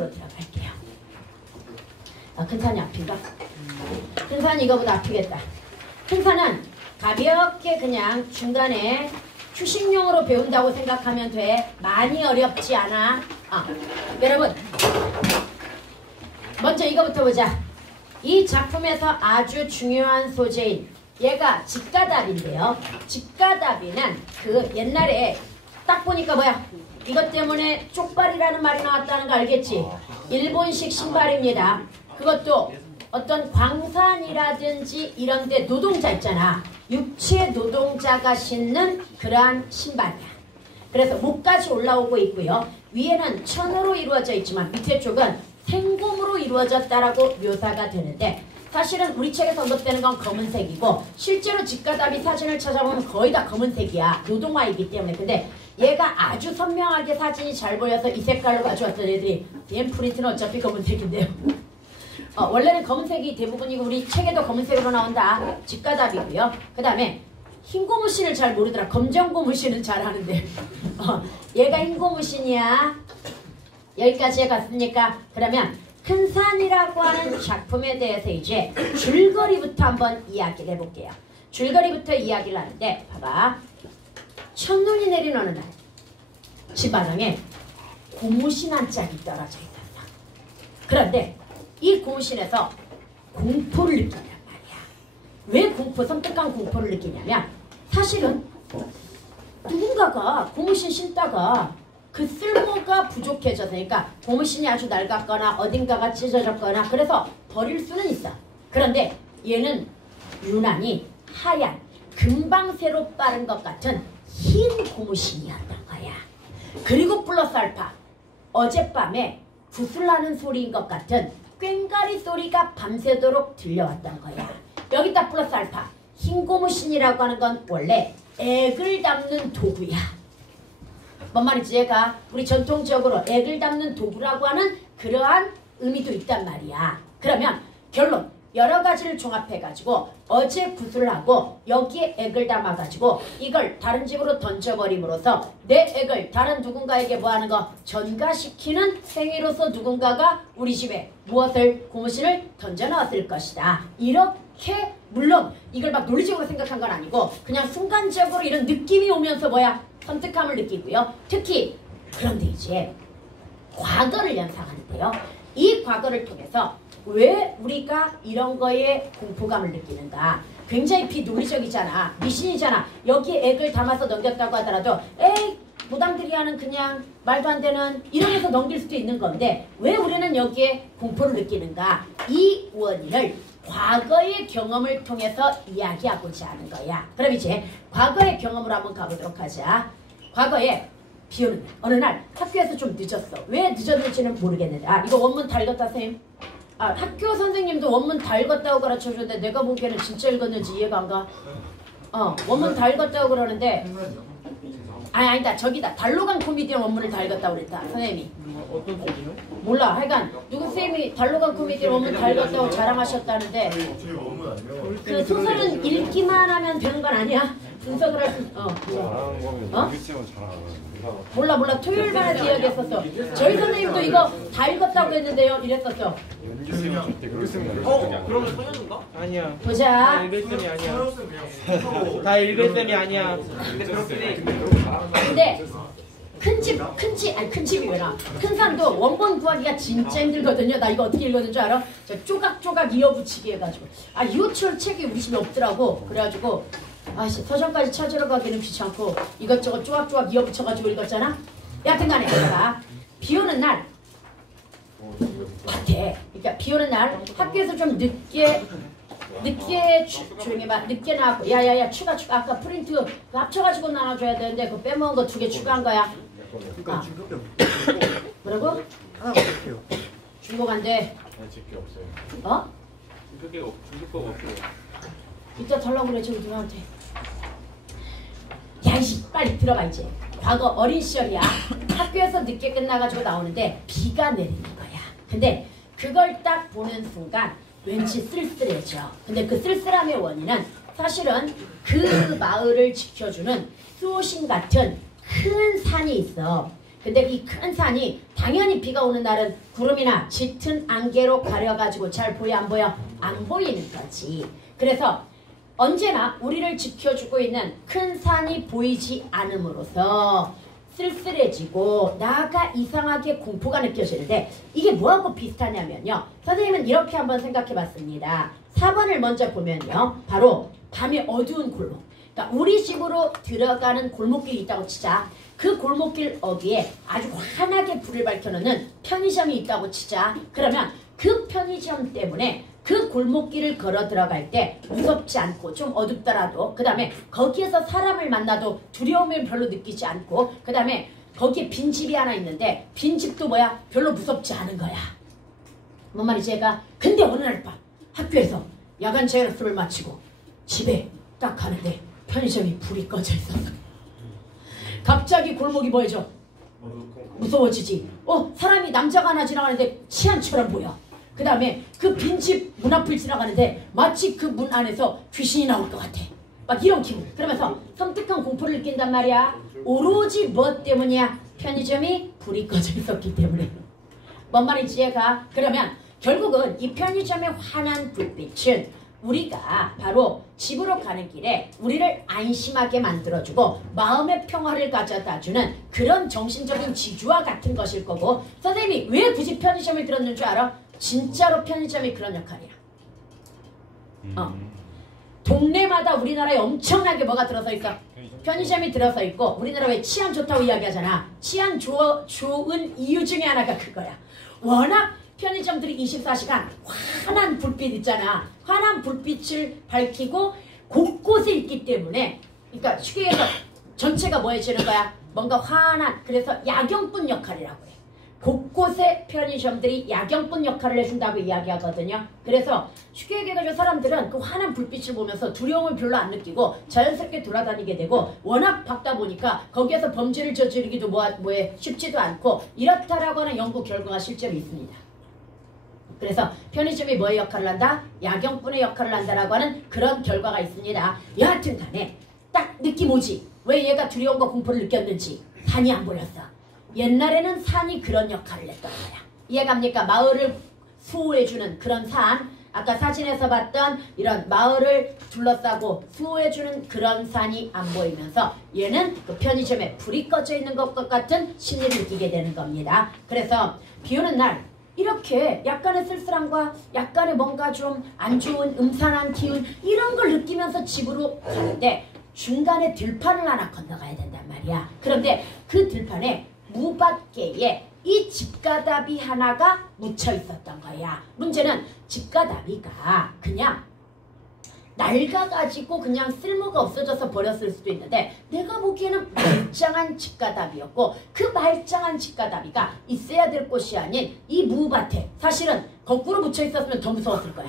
본격적으로 들어갈게요. 큰 산이 아픈가? 큰 산이 이거보다 아프겠다. 큰 산은 가볍게 그냥 중간에 휴식용으로 배운다고 생각하면 돼. 많이 어렵지 않아. 여러분 먼저 이거부터 보자. 이 작품에서 아주 중요한 소재인 얘가 직가다비인데요. 직가다비는 그 옛날에 딱 보니까 뭐야? 이것 때문에 쪽발이라는 말이 나왔다는 거 알겠지? 일본식 신발입니다. 그것도 어떤 광산이라든지 이런 데 노동자 있잖아. 육체 노동자가 신는 그러한 신발이야. 그래서 목까지 올라오고 있고요. 위에는 천으로 이루어져 있지만 밑에 쪽은 생곰으로 이루어졌다라고 묘사가 되는데 사실은 우리 책에서 언급되는 건 검은색이고 실제로 직가다비 사진을 찾아보면 거의 다 검은색이야. 노동화이기 때문에. 근데 얘가 아주 선명하게 사진이 잘 보여서 이 색깔로 가져왔던 애들이 DM 프린트는 어차피 검은색인데요. 원래는 검은색이 대부분이고 우리 책에도 검은색으로 나온다. 직가다비고요. 그 다음에 흰고무신을 잘 모르더라. 검정고무신은 잘 하는데 얘가 흰고무신이야. 여기까지 갔습니까? 그러면 큰 산이라고 하는 작품에 대해서 이제 줄거리부터 한번 이야기를 해볼게요. 줄거리부터 이야기를 하는데 봐봐. 첫눈이 내린 어느 날 집안에 고무신 한 짝이 떨어져 있었어. 그런데 이 고무신에서 공포를 느낀단 말이야. 왜 섬뜩한 공포를 느끼냐면 사실은 누군가가 고무신 신다가 그 쓸모가 부족해져서 그러니까 고무신이 아주 낡았거나 어딘가가 찢어졌거나 그래서 버릴 수는 있어. 그런데 얘는 유난히 하얀 금방 새로 빠른 것 같은 흰 고무신이었던 거야. 그리고 플러스 알파 어젯밤에 구슬하는 소리인 것 같은 꽹가리 소리가 밤새도록 들려왔던 거야. 여기다 플러스 알파 흰 고무신이라고 하는 건 원래 액을 담는 도구야. 뭔 말인지 얘가 우리 전통적으로 액을 담는 도구라고 하는 그러한 의미도 있단 말이야. 그러면 결론 여러 가지를 종합해가지고 어제 구슬하고 여기에 액을 담아가지고 이걸 다른 집으로 던져버림으로써 내 액을 다른 누군가에게 뭐하는 거 전가시키는 행위로서 누군가가 우리 집에 무엇을 고무신을 던져넣었을 것이다. 이렇게 물론 이걸 막 논리적으로 생각한 건 아니고 그냥 순간적으로 이런 느낌이 오면서 뭐야 섬뜩함을 느끼고요. 특히 그런데 이제 과거를 연상하는데요. 이 과거를 통해서 왜 우리가 이런 거에 공포감을 느끼는가? 굉장히 비논리적이잖아. 미신이잖아. 여기에 액을 담아서 넘겼다고 하더라도 에이 무당들이 하는 그냥 말도 안 되는 이러면서 넘길 수도 있는 건데 왜 우리는 여기에 공포를 느끼는가? 이 원인을 과거의 경험을 통해서 이야기하고자 하는 거야. 그럼 이제 과거의 경험으로 한번 가보도록 하자. 과거에 비 오는 날, 어느 날 학교에서 좀 늦었어. 왜 늦었는지는 모르겠는데 이거 원문 다 읽었다 선생님? 학교 선생님도 원문 다 읽었다고 가르쳐주는데 내가 보기에는 진짜 읽었는지 이해가 안 가. 원문 다 읽었다고 그러는데 아니다 저기다 달로간 코미디언 원문을 다 읽었다고 그랬다 선생님이. 어떤 소리요? 몰라 하여간 누구 선생님이 달로간 코미디언 원문 다 읽었다고 자랑하셨다는데 그 소설은 읽기만 하면 되는 건 아니야. 분석을 할 수 몰라 토요일반에서 이야기했었어. 저희 선생님도 이거 다 읽었다고 했는데요 이랬었어. 그러면 소년인가? 아니야. 보자. 다 읽을 셈이 아니야. 다 읽을 셈이 아니야. 근데 큰 집이 왜나? 큰 산도 원본 구하기가 진짜 힘들거든요. 나 이거 어떻게 읽었는 줄 알아? 저 조각조각 이어붙이기 해가지고 이호철 책이 우리 집에 없더라고. 그래가지고 서점까지 찾으러 가기는 귀찮고 이것저것 조각조각 이어붙여가지고 읽었잖아. 여하튼간에 내가 비 오는 날 밭에 그러니까 비 오는 날 학교에서 좀 늦게 조용히 봐. 늦게 나왔고 야야야 추가 아까 프린트 합쳐가지고 나눠줘야 되는데 그거 빼먹은 거 2개 추가한 거야. 뭐라고? 하나 먹을게요. 중복 안 돼. 제게 없어요. 중국거가 없어요. 이따 달라고 그래 저기 누나한테. 야 이씨 빨리 들어가 이제. 과거 어린 시절이야. 학교에서 늦게 끝나가지고 나오는데 비가 내리는 거야. 근데 그걸 딱 보는 순간 왠지 쓸쓸해져. 근데 그 쓸쓸함의 원인은 사실은 그 마을을 지켜주는 수호신 같은 큰 산이 있어. 근데 이 큰 산이 당연히 비가 오는 날은 구름이나 짙은 안개로 가려가지고 잘 보여 안 보여? 안 보이는 거지. 그래서 언제나 우리를 지켜주고 있는 큰 산이 보이지 않음으로써 쓸쓸해지고 나아가 이상하게 공포가 느껴지는데 이게 뭐하고 비슷하냐면요. 선생님은 이렇게 한번 생각해 봤습니다. 4번을 먼저 보면요. 바로 밤에 어두운 골목. 그러니까 우리 집으로 들어가는 골목길이 있다고 치자. 그 골목길 어귀에 아주 환하게 불을 밝혀놓는 편의점이 있다고 치자. 그러면 그 편의점 때문에 그 골목길을 걸어 들어갈 때 무섭지 않고 좀 어둡더라도 그 다음에 거기에서 사람을 만나도 두려움을 별로 느끼지 않고 그 다음에 거기에 빈집이 하나 있는데 빈집도 뭐야? 별로 무섭지 않은 거야. 뭔 말이지 얘가? 근데 어느 날 밤 학교에서 야간 제약수를 마치고 집에 딱 가는데 편의점이 불이 꺼져 있었어. 갑자기 골목이 뭐해져? 무서워지지. 사람이 남자가 하나 지나가는데 치안처럼 보여. 그 다음에 그 빈집 문 앞을 지나가는데 마치 그 문 안에서 귀신이 나올 것 같아. 막 이런 기분. 그러면서 섬뜩한 공포를 느낀단 말이야. 오로지 뭐 때문이야? 편의점이 불이 꺼져 있었기 때문에. 뭔 말인지 얘가? 그러면 결국은 이 편의점의 환한 불빛은 우리가 바로 집으로 가는 길에 우리를 안심하게 만들어주고 마음의 평화를 가져다주는 그런 정신적인 지주와 같은 것일 거고 선생님이 왜 굳이 편의점을 들었는 줄 알아? 진짜로 편의점이 그런 역할이야. 동네마다 우리나라에 엄청나게 뭐가 들어서 있어? 편의점이 들어서 있고 우리나라 왜 치안 좋다고 이야기하잖아. 치안 좋은 이유 중에 하나가 그거야. 워낙 편의점들이 24시간 환한 불빛 있잖아. 환한 불빛을 밝히고 곳곳에 있기 때문에 그러니까 쉽게 얘기해서 전체가 뭐 해주는 거야? 뭔가 환한 그래서 야경꾼 역할이라고 해. 곳곳에 편의점들이 야경꾼 역할을 해준다고 이야기하거든요. 그래서 쉽게 얘기해가지고 사람들은 그 환한 불빛을 보면서 두려움을 별로 안 느끼고 자연스럽게 돌아다니게 되고 워낙 밝다 보니까 거기에서 범죄를 저지르기도 뭐해 쉽지도 않고 이렇다라고 하는 연구 결과가 실제로 있습니다. 그래서 편의점이 뭐의 역할을 한다? 야경꾼의 역할을 한다라고 하는 그런 결과가 있습니다. 여하튼 간에 딱 느낌 오지? 왜 얘가 두려움과 공포를 느꼈는지. 산이 안 보였어. 옛날에는 산이 그런 역할을 했던 거야. 이해갑니까? 마을을 수호해주는 그런 산. 아까 사진에서 봤던 이런 마을을 둘러싸고 수호해주는 그런 산이 안 보이면서 얘는 그 편의점에 불이 꺼져 있는 것과 같은 심리를 느끼게 되는 겁니다. 그래서 비 오는 날 이렇게 약간의 쓸쓸함과 약간의 뭔가 좀 안 좋은 음산한 기운 이런 걸 느끼면서 집으로 가는데 중간에 들판을 하나 건너가야 된단 말이야. 그런데 그 들판에 무밭개에 이 집가다비 하나가 묻혀 있었던 거야. 문제는 집가다비가 그냥 낡아가지고 그냥 쓸모가 없어져서 버렸을 수도 있는데 내가 보기에는 말짱한 집가다비였고 그 말짱한 집가다비가 있어야 될 곳이 아닌 이 무밭에 사실은 거꾸로 묻혀 있었으면 더 무서웠을 거야.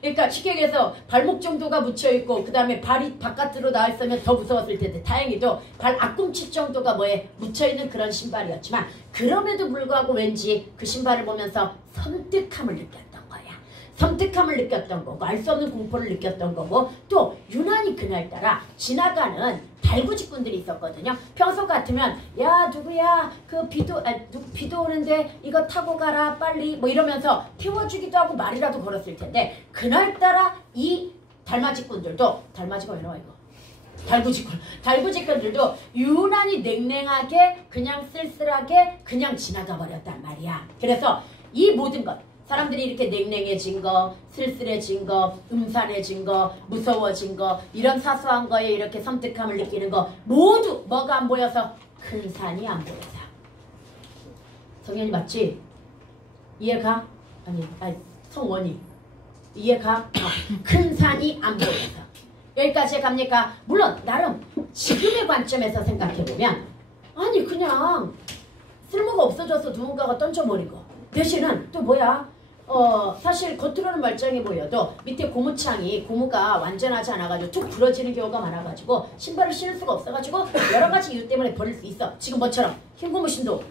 그러니까 쉽게 얘기해서 발목 정도가 묻혀 있고 그 다음에 발이 바깥으로 나와 있으면 더 무서웠을 텐데 다행히도 발 앞꿈치 정도가 뭐에 묻혀 있는 그런 신발이었지만 그럼에도 불구하고 왠지 그 신발을 보면서 섬뜩함을 느꼈다. 섬뜩함을 느꼈던 거고 알 수 없는 공포를 느꼈던 거고 또 유난히 그날따라 지나가는 달구직꾼들이 있었거든요. 평소 같으면 야 누구야 그 비도 오는데 이거 타고 가라 빨리 뭐 이러면서 태워주기도 하고 말이라도 걸었을 텐데 그날따라 이 달마직꾼들도 달마직은 왜 나와 이거 달구직꾼들도 유난히 냉랭하게 그냥 쓸쓸하게 그냥 지나가 버렸단 말이야. 그래서 이 모든 것 사람들이 이렇게 냉랭해진 거, 쓸쓸해진 거, 음산해진 거, 무서워진 거 이런 사소한 거에 이렇게 섬뜩함을 느끼는 거 모두 뭐가 안 보여서? 큰 산이 안 보여서. 성현이 맞지? 이해가? 아니 성원이 이해가? 큰 산이 안 보여서. 여기까지 갑니까? 물론 나름 지금의 관점에서 생각해보면 아니 그냥 쓸모가 없어져서 누군가가 던져버린 거 대신은 또 뭐야? 사실 겉으로는 멀쩡해 보여도 밑에 고무가 완전하지 않아가지고 툭 부러지는 경우가 많아가지고 신발을 신을 수가 없어가지고 여러 가지 이유 때문에 버릴 수 있어. 지금 뭐처럼 흰 고무신도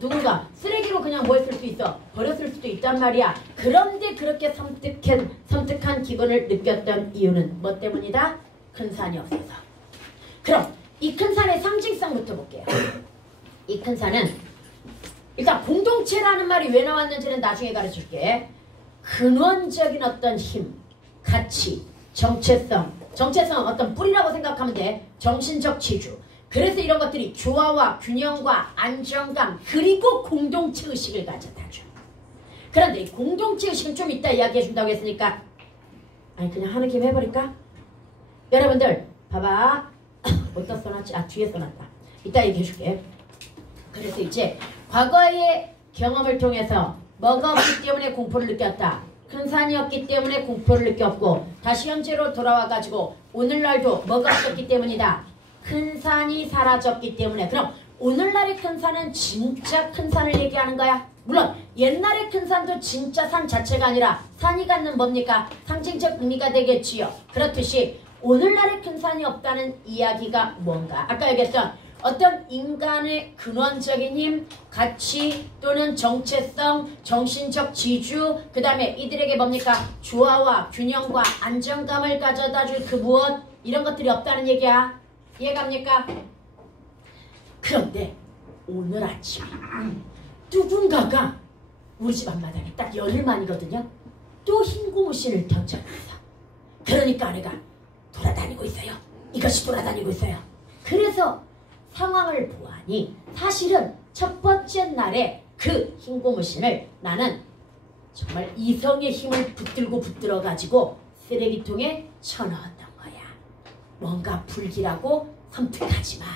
누군가 쓰레기로 그냥 뭐 했을 수 있어. 버렸을 수도 있단 말이야. 그런데 그렇게 섬뜩한 기분을 느꼈던 이유는 뭐 때문이다? 큰 산이 없어서. 그럼 이 큰 산의 상징성부터 볼게요. 이 큰 산은 일단 공동체라는 말이 왜 나왔는지는 나중에 가르쳐줄게. 근원적인 어떤 힘, 가치, 정체성은 어떤 뿌리라고 생각하면 돼. 정신적 지주. 그래서 이런 것들이 조화와 균형과 안정감 그리고 공동체 의식을 가져다 줘. 그런데 이 공동체 의식은 좀 이따 이야기해 준다고 했으니까 아니 그냥 하는 김에 해버릴까? 여러분들 봐봐. 어디다 써놨지? 아 뒤에 써놨다. 이따 얘기해 줄게. 그래서 이제 과거의 경험을 통해서 뭐가 없기 때문에 공포를 느꼈다. 큰 산이었기 때문에 공포를 느꼈고 다시 현재로 돌아와가지고 오늘날도 뭐가 없었기 때문이다. 큰 산이 사라졌기 때문에. 그럼 오늘날의 큰 산은 진짜 큰 산을 얘기하는 거야. 물론 옛날의 큰 산도 진짜 산 자체가 아니라 산이 갖는 뭡니까? 상징적 의미가 되겠지요. 그렇듯이 오늘날의 큰 산이 없다는 이야기가 뭔가? 아까 얘기했던 어떤 인간의 근원적인 힘, 가치 또는 정체성, 정신적 지주, 그 다음에 이들에게 뭡니까? 조화와 균형과 안정감을 가져다 줄 그 무엇? 이런 것들이 없다는 얘기야. 이해갑니까? 그런데 오늘 아침에 누군가가 우리 집 앞마당에 딱 열흘만이거든요. 또 흰 고무신을 던져놨어. 그러니까 아내가 돌아다니고 있어요. 이것이 돌아다니고 있어요. 그래서 상황을 보아하니 사실은 첫 번째 날에 그 흰 고무신을 나는 정말 이성의 힘을 붙들어 가지고 쓰레기통에 쳐넣었던 거야. 뭔가 불길하고 섬뜩하지만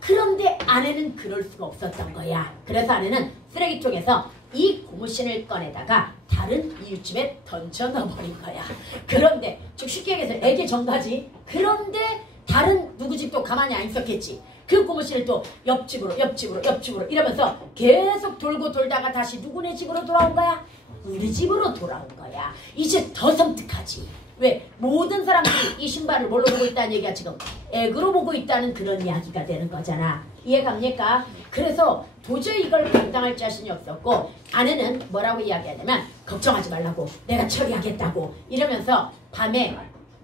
그런데 아내는 그럴 수가 없었던 거야. 그래서 아내는 쓰레기통에서 이 고무신을 꺼내다가 다른 이웃집에 던져 넣어버린 거야. 그런데 즉 쉽게 얘기해서 애기 정가지. 그런데 다른 누구 집도 가만히 안 있었겠지. 그 고무신을 또 옆집으로 이러면서 계속 돌고 돌다가 다시 누구네 집으로 돌아온 거야? 우리 집으로 돌아온 거야. 이제 더 섬뜩하지. 왜? 모든 사람들이 이 신발을 뭘로 보고 있다는 얘기가 지금 액으로 보고 있다는 그런 이야기가 되는 거잖아. 이해갑니까? 그래서 도저히 이걸 감당할 자신이 없었고 아내는 뭐라고 이야기하냐면 걱정하지 말라고 내가 처리하겠다고 이러면서 밤에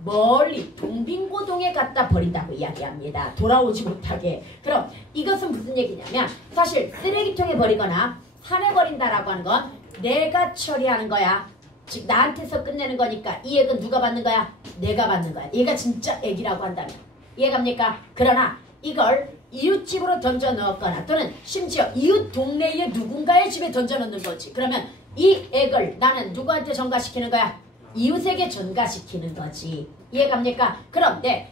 멀리 동빙고동에 갖다 버린다고 이야기합니다. 돌아오지 못하게. 그럼 이것은 무슨 얘기냐면 사실 쓰레기통에 버리거나 산에 버린다라고 하는 건 내가 처리하는 거야. 즉 나한테서 끝내는 거니까 이 액은 누가 받는 거야? 내가 받는 거야. 얘가 진짜 액이라고 한다면. 이해갑니까? 그러나 이걸 이웃집으로 던져 넣었거나 또는 심지어 이웃 동네의 누군가의 집에 던져 넣는 거지. 그러면 이 액을 나는 누구한테 전가시키는 거야? 이웃에게 전가시키는 거지. 이해갑니까? 그런데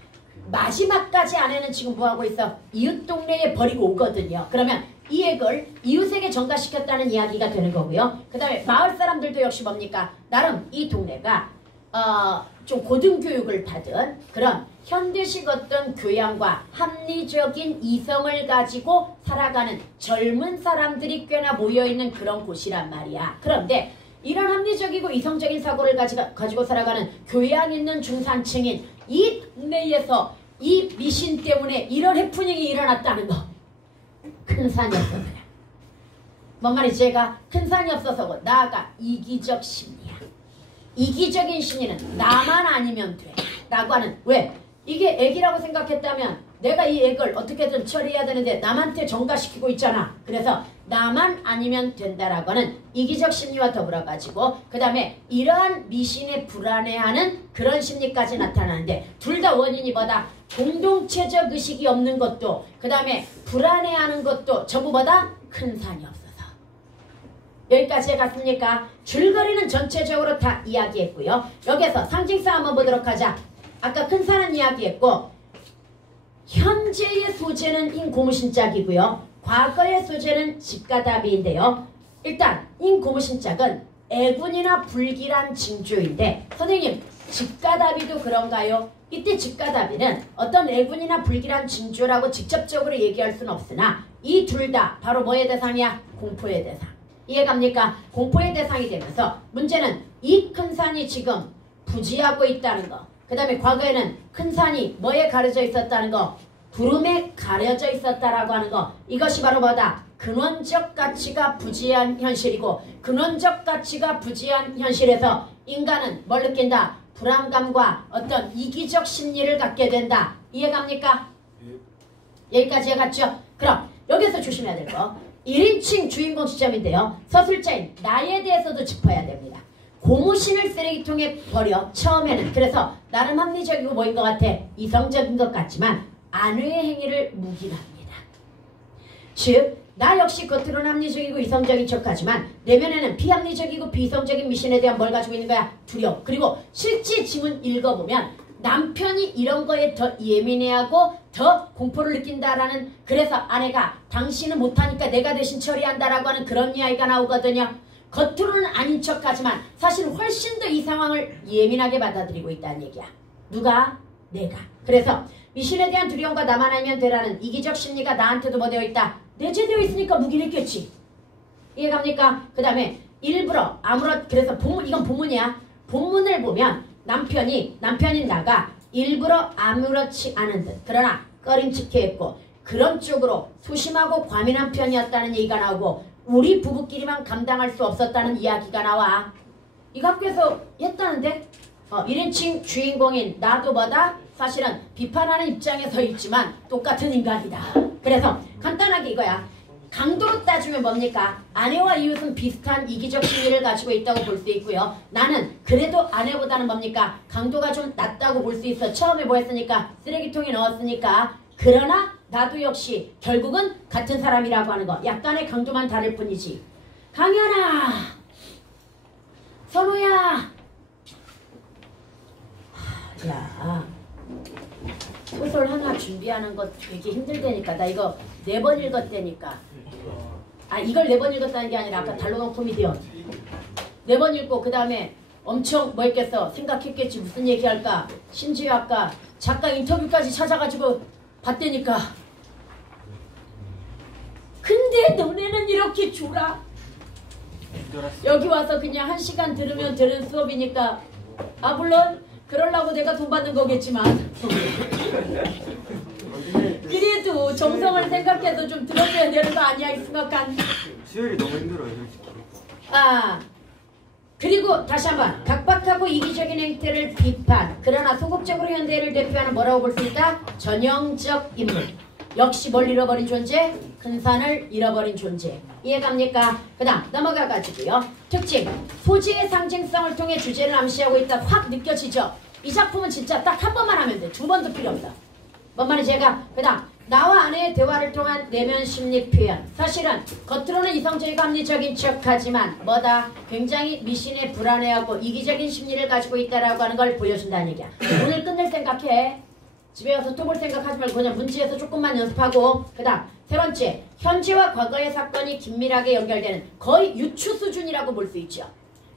마지막까지 아내는 지금 뭐하고 있어? 이웃 동네에 버리고 오거든요. 그러면 이 액을 이웃에게 전가시켰다는 이야기가 되는 거고요. 그 다음에 마을 사람들도 역시 뭡니까? 나름 이 동네가 좀 고등교육을 받은 그런 현대식 어떤 교양과 합리적인 이성을 가지고 살아가는 젊은 사람들이 꽤나 모여있는 그런 곳이란 말이야. 그런데 이런 합리적이고 이성적인 사고를 가지고 살아가는 교양 있는 중산층인 이 동네에서 이 미신 때문에 이런 해프닝이 일어났다는 거. 큰 산이 없어서야. 뭔 말이지? 제가 큰 산이 없어서고 나아가 이기적 심리야. 이기적인 심리는 나만 아니면 돼 라고 하는. 왜? 이게 액이라고 생각했다면 내가 이 액을 어떻게든 처리해야 되는데 남한테 전가시키고 있잖아. 그래서 나만 아니면 된다라고 하는 이기적 심리와 더불어 가지고 그 다음에 이러한 미신에 불안해하는 그런 심리까지 나타나는데 둘 다 원인이 뭐다? 공동체적 의식이 없는 것도 그 다음에 불안해하는 것도 전부 뭐다? 큰 산이 없어서. 여기까지 갔습니까? 줄거리는 전체적으로 다 이야기했고요. 여기서 상징성 한번 보도록 하자. 아까 큰 산은 이야기했고 현재의 소재는 인고무신짝이고요. 과거의 소재는 집가다비인데요. 일단 인고무신짝은 애군이나 불길한 징조인데 선생님 집가다비도 그런가요? 이때 집가다비는 어떤 애군이나 불길한 징조라고 직접적으로 얘기할 수는 없으나 이 둘 다 바로 뭐의 대상이야? 공포의 대상. 이해갑니까? 공포의 대상이 되면서 문제는 이 큰 산이 지금 부지하고 있다는 거. 그 다음에 과거에는 큰 산이 뭐에 가려져 있었다는 거? 구름에 가려져 있었다라고 하는 거. 이것이 바로 뭐다? 근원적 가치가 부지한 현실이고 근원적 가치가 부지한 현실에서 인간은 뭘 느낀다? 불안감과 어떤 이기적 심리를 갖게 된다. 이해갑니까? 여기까지 해갔죠? 그럼 여기서 조심해야 될 거. 1인칭 주인공 시점인데요. 서술자인 나에 대해서도 짚어야 됩니다. 고무신을 쓰레기통에 버려 처음에는 그래서 나름 합리적이고 뭐인 것 같아. 이성적인 것 같지만 안외의 행위를 묵인합니다. 즉 나 역시 겉으로는 합리적이고 이성적인 척하지만 내면에는 비합리적이고 비이성적인 미신에 대한 뭘 가지고 있는 거야? 두려움. 그리고 실제 지문 읽어보면 남편이 이런 거에 더 예민해하고 더 공포를 느낀다라는 그래서 아내가 당신은 못하니까 내가 대신 처리한다라고 하는 그런 이야기가 나오거든요. 겉으로는 아닌 척하지만 사실 훨씬 더 이 상황을 예민하게 받아들이고 있다는 얘기야. 누가? 내가. 그래서 미신에 대한 두려움과 나만 알면 되라는 이기적 심리가 나한테도 뭐 되어 있다? 내재되어 있으니까 묵인했겠지. 이해갑니까? 그 다음에 일부러 그래서 이건 본문이야. 본문을 보면 남편인 나가 일부러 아무렇지 않은 듯 그러나 꺼림칙해 했고 그런 쪽으로 소심하고 과민한 편이었다는 얘기가 나오고 우리 부부끼리만 감당할 수 없었다는 이야기가 나와. 이거 학교에서 했다는데 1인칭 주인공인 나도 뭐다? 사실은 비판하는 입장에 서 있지만 똑같은 인간이다. 그래서 간단하게 이거야. 강도로 따지면 뭡니까? 아내와 이웃은 비슷한 이기적 심리를 가지고 있다고 볼 수 있고요. 나는 그래도 아내보다는 뭡니까? 강도가 좀 낮다고 볼 수 있어. 처음에 뭐 했으니까? 쓰레기통에 넣었으니까. 그러나 나도 역시 결국은 같은 사람이라고 하는 거. 약간의 강도만 다를 뿐이지. 강현아! 선우야! 야, 소설 하나 준비하는 거 되게 힘들다니까. 나 이거 4번 읽었다니까. 이걸 4번 읽었다는 게 아니라 아까 달로건 코미디언 4번 읽고 그 다음에 엄청 뭐 했겠어. 생각했겠지. 무슨 얘기할까. 심지어 아까 작가 인터뷰까지 찾아가지고 봤다니까. 근데 너네는 이렇게 졸아. 여기 와서 그냥 1시간 들으면 들은 수업이니까 물론 그러려고 내가 돈 받는 거겠지만 그래도 정성을 생각해서 좀 들어줘야 되는 거 아니야? 이 심각한 수혈이 너무 힘들어요 솔직히. 그리고 다시 한번 각박하고 이기적인 행태를 비판 그러나 소극적으로 현대를 대표하는 뭐라고 볼 수 있다? 전형적 인물. 역시 뭘 잃어버린 존재? 큰 산을 잃어버린 존재. 이해갑니까? 그 다음 넘어가가지고요. 특징, 소재의 상징성을 통해 주제를 암시하고 있다. 확 느껴지죠? 이 작품은 진짜 딱 한 번만 하면 돼. 2번도 필요 없어. 뭔 말인지 제가 그 다음 나와 아내의 대화를 통한 내면 심리 표현. 사실은 겉으로는 이성적이고 합리적인 척하지만 뭐다? 굉장히 미신에 불안해하고 이기적인 심리를 가지고 있다라고 하는 걸 보여준다는 얘기야. 오늘 끝낼 생각해. 집에 가서 또 볼 생각하지 말고 그냥 문지에서 조금만 연습하고. 그 다음 세 번째, 현재와 과거의 사건이 긴밀하게 연결되는 거의 유추 수준이라고 볼 수 있죠.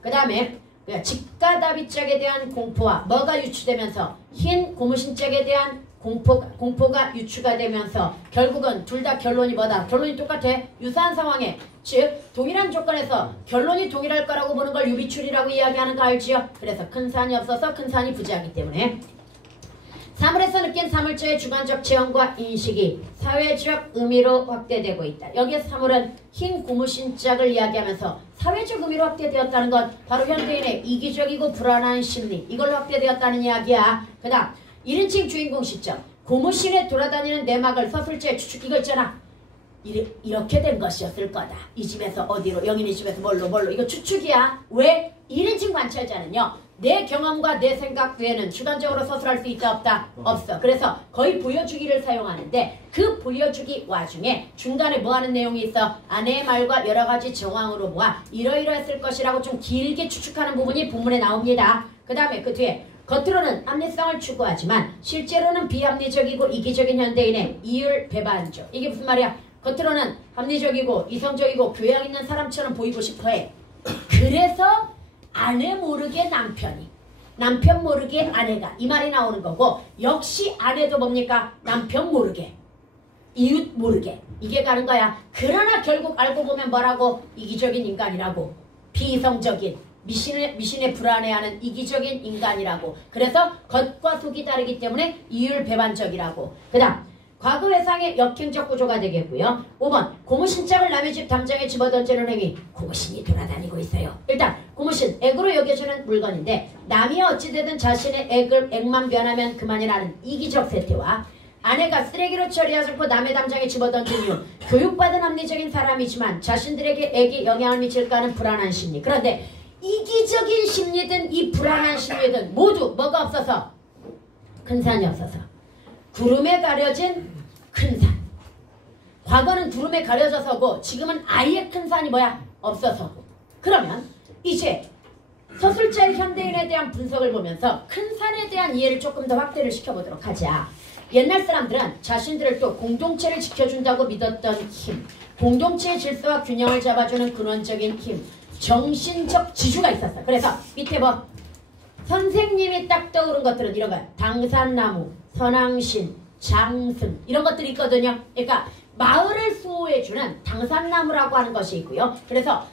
그 다음에 직가다비짝에 대한 공포와 뭐가 유추되면서 흰 고무신짝에 대한 공포가 유추가 되면서 결국은 둘 다 결론이 뭐다? 결론이 똑같아. 유사한 상황에 즉 동일한 조건에서 결론이 동일할 거라고 보는 걸 유비출이라고 이야기하는 거 알지요? 그래서 큰 산이 없어서 큰 산이 부재하기 때문에 사물에서 느낀 사물조의 주관적 체험과 인식이 사회적 의미로 확대되고 있다. 여기에 사물은 흰 고무신짝을 이야기하면서 사회적 의미로 확대되었다는 건 바로 현대인의 이기적이고 불안한 심리, 이걸로 확대되었다는 이야기야. 그 다음 1인칭 주인공 시점, 고무신에 돌아다니는 내막을 서술자의 추측. 이거 있잖아. 이렇게 된 것이었을 거다. 이 집에서 어디로, 영인이 집에서 뭘로 이거 추측이야. 왜? 1인칭 관찰자는요 내 경험과 내 생각 외에는 주관적으로 서술할 수 있다 없다? 없어. 그래서 거의 보여주기를 사용하는데 그 보여주기 와중에 중간에 뭐하는 내용이 있어? 아내의 말과 여러 가지 정황으로 보아 이러이러했을 것이라고 좀 길게 추측하는 부분이 본문에 나옵니다. 그 다음에 그 뒤에 겉으로는 합리성을 추구하지만 실제로는 비합리적이고 이기적인 현대인의 이율 배반적. 이게 무슨 말이야? 겉으로는 합리적이고 이성적이고 교양 있는 사람처럼 보이고 싶어해. 그래서 아내 모르게 남편 모르게 아내가, 이 말이 나오는 거고, 역시 아내도 뭡니까? 남편 모르게, 이웃 모르게, 이게 가는 거야. 그러나 결국 알고 보면 뭐라고? 이기적인 인간이라고. 비이성적인, 미신에 불안해하는 이기적인 인간이라고. 그래서 겉과 속이 다르기 때문에 이율배반적이라고. 그 다음 과거 회상의 역행적 구조가 되겠고요. 5번 고무신짝을 남의 집 담장에 집어던지는 행위. 고무신이 돌아다니고 있어요. 일단 고무신, 액으로 여겨지는 물건인데 남이 어찌되든 자신의 액만 변하면 그만이라는 이기적 세태와 아내가 쓰레기로 처리하지 않고 남의 담장에 집어던진 이유. 교육받은 합리적인 사람이지만 자신들에게 영향을 미칠까 하는 불안한 심리. 그런데 이기적인 심리든 이 불안한 심리든 모두 뭐가 없어서? 큰 산이 없어서. 구름에 가려진 큰 산. 과거는 구름에 가려져서고 지금은 아예 큰 산이 뭐야? 없어서고. 그러면 이제 서술자의 현대인에 대한 분석을 보면서 큰 산에 대한 이해를 조금 더 확대를 시켜보도록 하자. 옛날 사람들은 자신들을 또 공동체를 지켜준다고 믿었던 힘, 공동체의 질서와 균형을 잡아주는 근원적인 힘, 정신적 지주가 있었어. 그래서 밑에 뭐 선생님이 딱 떠오른 것들은 이런 거야. 당산나무, 선왕신, 장승 이런 것들이 있거든요. 그러니까 마을을 수호해주는 당산나무라고 하는 것이 있고요. 그래서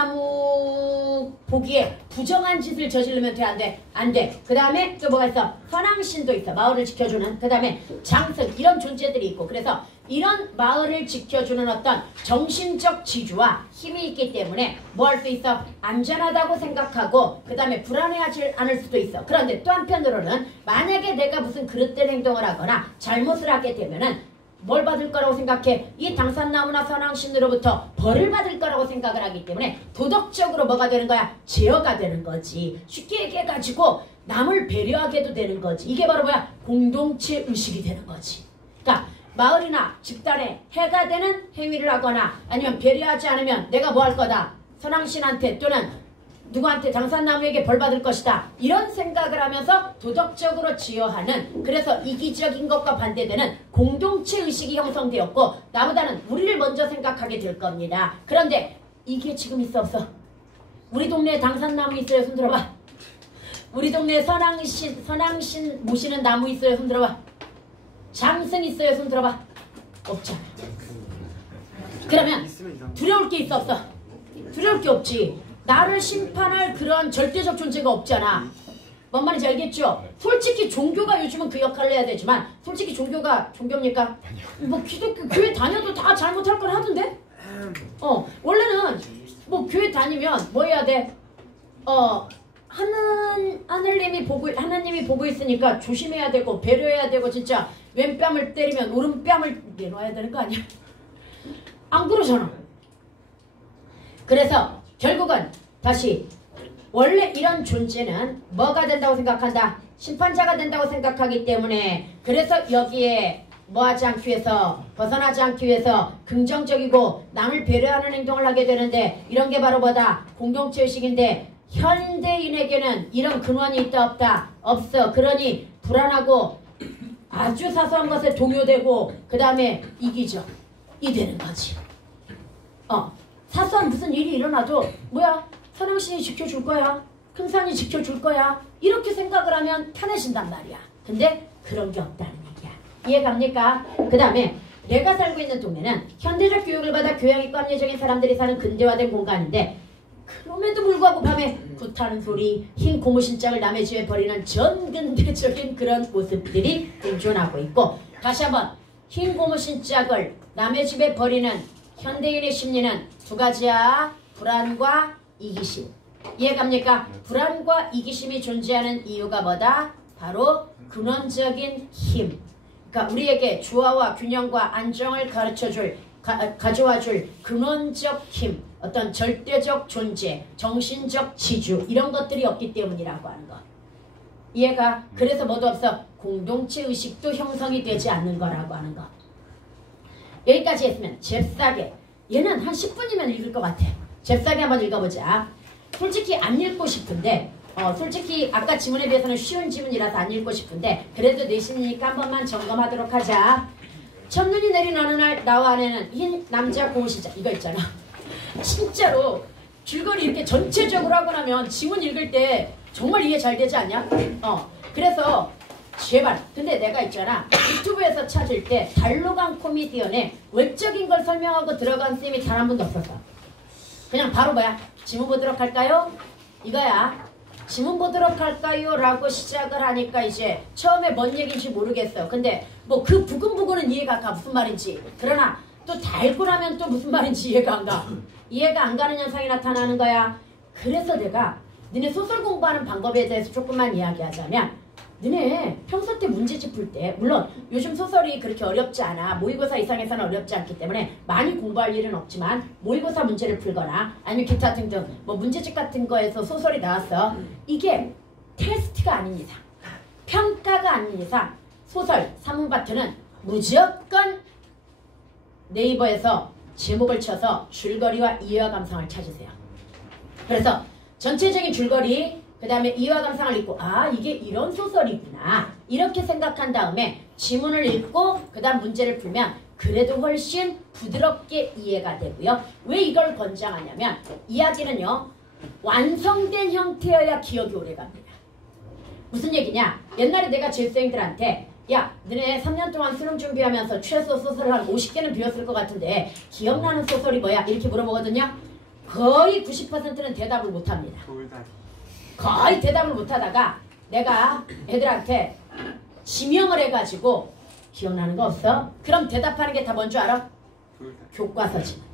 당산나무 보기에 부정한 짓을 저지르면 돼, 안 돼? 안 돼. 그 다음에 또 뭐가 있어? 선왕신도 있어. 마을을 지켜주는. 그 다음에 장승 이런 존재들이 있고 그래서 이런 마을을 지켜주는 어떤 정신적 지주와 힘이 있기 때문에 뭐 할 수 있어? 안전하다고 생각하고 그 다음에 불안해하지 않을 수도 있어. 그런데 또 한편으로는 만약에 내가 무슨 그릇된 행동을 하거나 잘못을 하게 되면은 뭘 받을 거라고 생각해? 이 당산나무나 선왕신으로부터 벌을 받을 거라고 생각을 하기 때문에 도덕적으로 뭐가 되는 거야? 제어가 되는 거지. 쉽게 얘기해가지고 남을 배려하게도 되는 거지. 이게 바로 뭐야? 공동체 의식이 되는 거지. 그러니까 마을이나 집단에 해가 되는 행위를 하거나 아니면 배려하지 않으면 내가 뭐 할 거다? 선왕신한테 또는 누구한테 당산나무에게 벌 받을 것이다. 이런 생각을 하면서 도덕적으로 지어하는 그래서 이기적인 것과 반대되는 공동체 의식이 형성되었고 나보다는 우리를 먼저 생각하게 될 겁니다. 그런데 이게 지금 있어 없어? 우리 동네에 당산나무 있어요? 손 들어봐. 우리 동네에 선왕신 모시는 나무 있어요? 손 들어봐. 장승 있어요? 손 들어봐. 없잖아. 그러면 두려울 게 있어 없어? 두려울 게 없지. 나를 심판할 그런 절대적 존재가 없잖아. 뭔 말인지 알겠죠? 솔직히 종교가 요즘은 그 역할을 해야 되지만 솔직히 종교가 종교입니까? 뭐 기독교 교회 다녀도 다 잘못할 걸 하던데? 원래는 뭐 교회 다니면 뭐 해야 돼? 하나님이 보고 있으니까 조심해야 되고 배려해야 되고 진짜 왼뺨을 때리면 오른뺨을 내놔야 되는 거 아니야? 안 그러잖아. 그래서 결국은 다시 원래 이런 존재는 뭐가 된다고 생각한다? 심판자가 된다고 생각하기 때문에 그래서 여기에 뭐하지 않기 위해서 벗어나지 않기 위해서 긍정적이고 남을 배려하는 행동을 하게 되는데 이런 게 바로 뭐다? 공동체의식인데 현대인에게는 이런 근원이 있다 없다? 없어. 그러니 불안하고 아주 사소한 것에 동요되고 그 다음에 이기적이 되는 거지. 사소한 무슨 일이 일어나도 뭐야? 선왕신이 지켜줄 거야. 큰 산이 지켜줄 거야. 이렇게 생각을 하면 편해진단 말이야. 근데 그런 게 없다는 얘기야. 이해갑니까? 그 다음에 내가 살고 있는 동네는 현대적 교육을 받아 교양 있고 합리적인 사람들이 사는 근대화된 공간인데 그럼에도 불구하고 밤에 굿하는 소리, 흰 고무신장을 남의 집에 버리는 전근대적인 그런 모습들이 공존하고 있고 다시 한번 흰 고무신장을 남의 집에 버리는 현대인의 심리는 두 가지야. 불안과 이기심. 이해갑니까? 불안과 이기심이 존재하는 이유가 뭐다? 바로 근원적인 힘. 그러니까 우리에게 조화와 균형과 안정을 가져와줄 근원적 힘. 어떤 절대적 존재, 정신적 지주 이런 것들이 없기 때문이라고 하는 것. 이해가? 그래서 뭐도 없어. 공동체 의식도 형성이 되지 않는 거라고 하는 것. 여기까지 했으면 잽싸게 얘는 한 10분이면 읽을 것 같아. 잽싸게 한번 읽어보자. 솔직히 안 읽고 싶은데 솔직히 아까 지문에 비해서는 쉬운 지문이라서 안 읽고 싶은데 그래도 내신이니까 한 번만 점검하도록 하자. 첫눈이 내린 어느 날 나와 아내는 흰 남자 고우시자 이거 있잖아. 진짜로 줄거리 이렇게 전체적으로 하고 나면 지문 읽을 때 정말 이해 잘 되지 않냐? 그래서 제발 근데 내가 있잖아 유튜브에서 찾을 때 달로간 코미디언의 외적인 걸 설명하고 들어간 쌤이 단 한 번도 없었어. 그냥 바로 뭐야? 지문 보도록 할까요? 이거야. 지문 보도록 할까요? 라고 시작을 하니까 이제 처음에 뭔 얘기인지 모르겠어. 근데 뭐 그 부근부근은 이해가 가 무슨 말인지. 그러나 또 다 읽고 나면 또 무슨 말인지 이해가 안 가. 이해가 안 가는 현상이 나타나는 거야. 그래서 내가 너네 소설 공부하는 방법에 대해서 조금만 이야기하자면 너네 평소 때 문제집 풀 때 물론 요즘 소설이 그렇게 어렵지 않아. 모의고사 이상에서는 어렵지 않기 때문에 많이 공부할 일은 없지만 모의고사 문제를 풀거나 아니면 기타 등등 뭐 문제집 같은 거에서 소설이 나왔어. 이게 테스트가 아닌 이상 평가가 아닌 이상 소설 산문파트는 무조건 네이버에서 제목을 쳐서 줄거리와 이해와 감상을 찾으세요. 그래서 전체적인 줄거리 그 다음에 이해와 감상을 읽고 아 이게 이런 소설이구나 이렇게 생각한 다음에 지문을 읽고 그 다음 문제를 풀면 그래도 훨씬 부드럽게 이해가 되고요. 왜 이걸 권장하냐면 이야기는요 완성된 형태여야 기억이 오래갑니다. 무슨 얘기냐? 옛날에 내가 재수생들한테 야 너네 3년 동안 수능 준비하면서 최소 소설을 한 50개는 비웠을 것 같은데 기억나는 소설이 뭐야? 이렇게 물어보거든요. 거의 90%는 대답을 못합니다. 거의 대답을 못하다가 내가 애들한테 지명을 해가지고 기억나는 거 없어? 그럼 대답하는 게 다 뭔 줄 알아? 교과서 지문.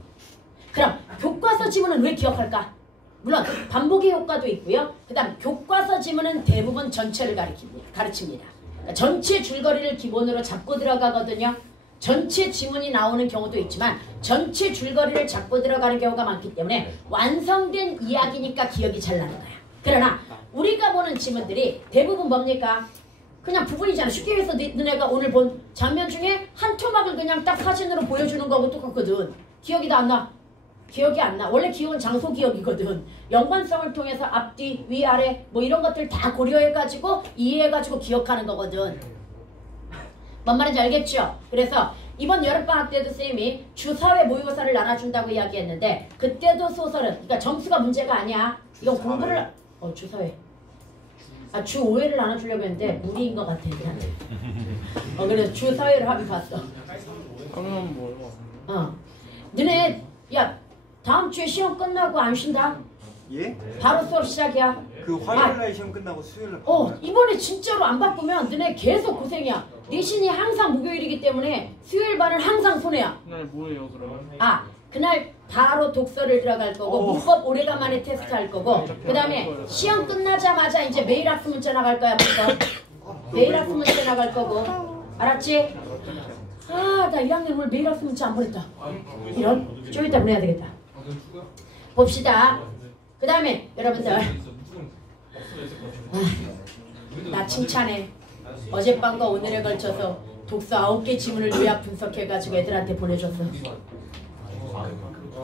그럼 교과서 지문은 왜 기억할까? 물론 반복의 효과도 있고요. 그 다음 교과서 지문은 대부분 전체를 가르칩니다. 그러니까 전체 줄거리를 기본으로 잡고 들어가거든요. 전체 지문이 나오는 경우도 있지만 전체 줄거리를 잡고 들어가는 경우가 많기 때문에 완성된 이야기니까 기억이 잘 나는 거야. 그러나 우리가 보는 지문들이 대부분 뭡니까? 그냥 부분이잖아. 쉽게 해서 너네가 오늘 본 장면 중에 한 토막을 그냥 딱 사진으로 보여주는 거하고 똑같거든. 기억이 다 안 나. 기억이 안 나. 원래 기억은 장소 기억이거든. 연관성을 통해서 앞뒤, 위아래 뭐 이런 것들 다 고려해가지고 이해해가지고 기억하는 거거든. 뭔 말인지 알겠죠? 그래서 이번 여름방학 때도 선생님이 주4회 모의고사를 나눠준다고 이야기했는데 그때도 소설은 그러니까 점수가 문제가 아니야. 이건 공부를 주4회 주5회를 나눠주려고 했는데 무리인 것 같아. 그래서 주4회를 합의 봤어. 그러면 뭐요? 너네 야 다음 주에 시험 끝나고 안 쉰다? 예? 바로 수업 시작이야. 그 화요일날 시험 끝나고 수요일날 이번에 진짜로 안 바꾸면 너네 계속 고생이야. 내신이 항상 목요일이기 때문에 수요일 반은 항상 손해야. 그날 뭐예요 그러면? 그날 바로 독서를 들어갈 거고 문법 오래간만에 테스트 할 거고 그 다음에 시험 끝나자마자 이제 메일 학습 문자 나갈 거야. 메일 학습 문자 나갈 거고 알았지? 나 1학년 오늘 메일 학습 문자 안 보냈다. 이런 좀 이따 보내야 되겠다. 봅시다. 그 다음에 여러분들 나 칭찬해. 어젯밤과 오늘에 걸쳐서 독서 9개 지문을 요약 분석해가지고 애들한테 보내줬어.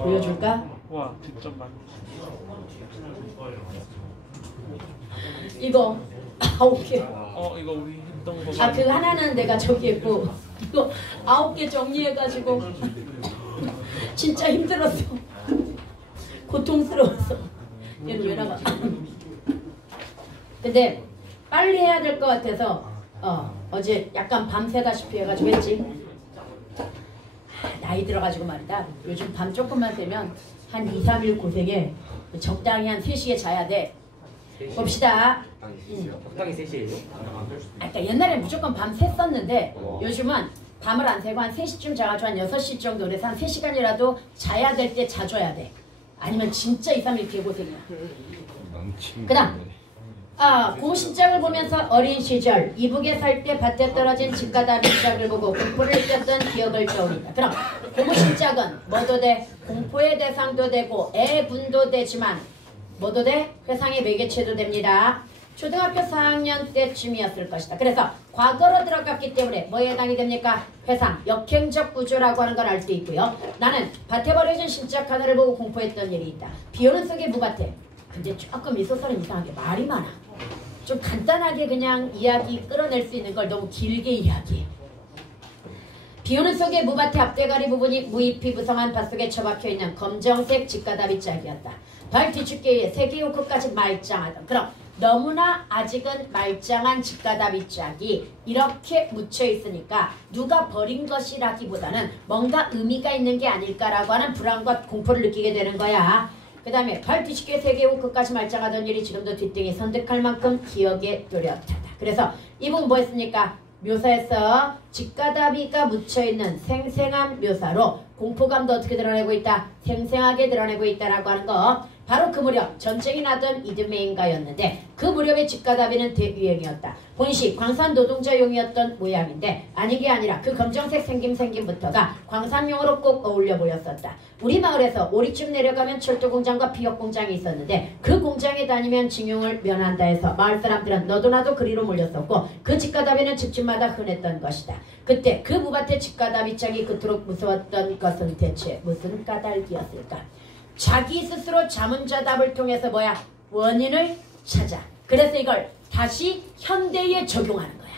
보여줄까? 와 직접 만. 이거 9개. 이거 우리 했던 거. 그 하나는 내가 저기 했고 이거 9개 정리해가지고 진짜 힘들었어. 고통스러웠어. 얘는 왜 나가? 근데 빨리 해야 될 것 같아서 어제 약간 밤새다시피 해가지고 했지. 나이 들어가지고 말이다. 요즘 밤 조금만 되면 한 2, 3일 고생해. 적당히 한 3시에 자야 돼. 봅시다. 적당히 3시에요? 그러니까 옛날에 무조건 밤 샜었는데 요즘은 밤을 안 새고 한 3시쯤 자가지고 한 6시 정도 그래서 한 3시간이라도 자야 될 때 자줘야 돼. 아니면 진짜 2, 3일 개고생이야. 그 다음 고신짝을 보면서 어린 시절 이북에 살 때 밭에 떨어진 집가다 밑짝을 보고 공포를 느꼈던 기억을 떠올린다. 그럼 고무신짝은 뭐도 돼? 공포의 대상도 되고 애군도 되지만 뭐도 돼? 회상의 매개체도 됩니다. 초등학교 4학년 때쯤이었을 것이다. 그래서 과거로 들어갔기 때문에 뭐에 해당이 됩니까? 회상, 역행적 구조라고 하는 걸 알 수 있고요. 나는 밭에 버려진 신짝 하나를 보고 공포했던 일이 있다. 비오는 속의 무밭에. 근데 조금 이 소설은 이상하게 말이 많아. 좀 간단하게 그냥 이야기 끌어낼 수 있는 걸 너무 길게 이야기해. 비오는 속의 무밭의 앞대가리 부분이 무잎이 무성한 밭속에 처박혀 있는 검정색 집가다비 짝이었다. 발 뒤축계에 세계호 끝까지 말짱하던 그럼 너무나 아직은 말짱한 집가다비 짝이 이렇게 묻혀 있으니까 누가 버린 것이라기보다는 뭔가 의미가 있는 게 아닐까라고 하는 불안과 공포를 느끼게 되는 거야. 그 다음에 발 뒤집게 세계호 끝까지 말짱하던 일이 지금도 뒷등이 선득할 만큼 기억에 뚜렷하다. 그래서 이 부분 뭐 했습니까? 묘사에서 집가다비가 묻혀있는 생생한 묘사로 공포감도 어떻게 드러내고 있다? 생생하게 드러내고 있다라고 하는 거. 바로 그 무렵 전쟁이 나던 이듬해인가였는데 그 무렵의 집가다비는 대유행이었다. 본시 광산 노동자용이었던 모양인데 아니게 아니라 그 검정색 생김부터가 광산용으로 꼭 어울려 보였었다. 우리 마을에서 오리쯤 내려가면 철도공장과 피혁공장이 있었는데 그 공장에 다니면 징용을 면한다 해서 마을 사람들은 너도나도 그리로 몰렸었고 그 집가다비는 집집마다 흔했던 것이다. 그때 그 무밭의 집가다비장이 그토록 무서웠던 것은 대체 무슨 까닭이었을까? 자기 스스로 자문자답을 통해서 원인을 찾아. 그래서 이걸 다시 현대에 적용하는 거야.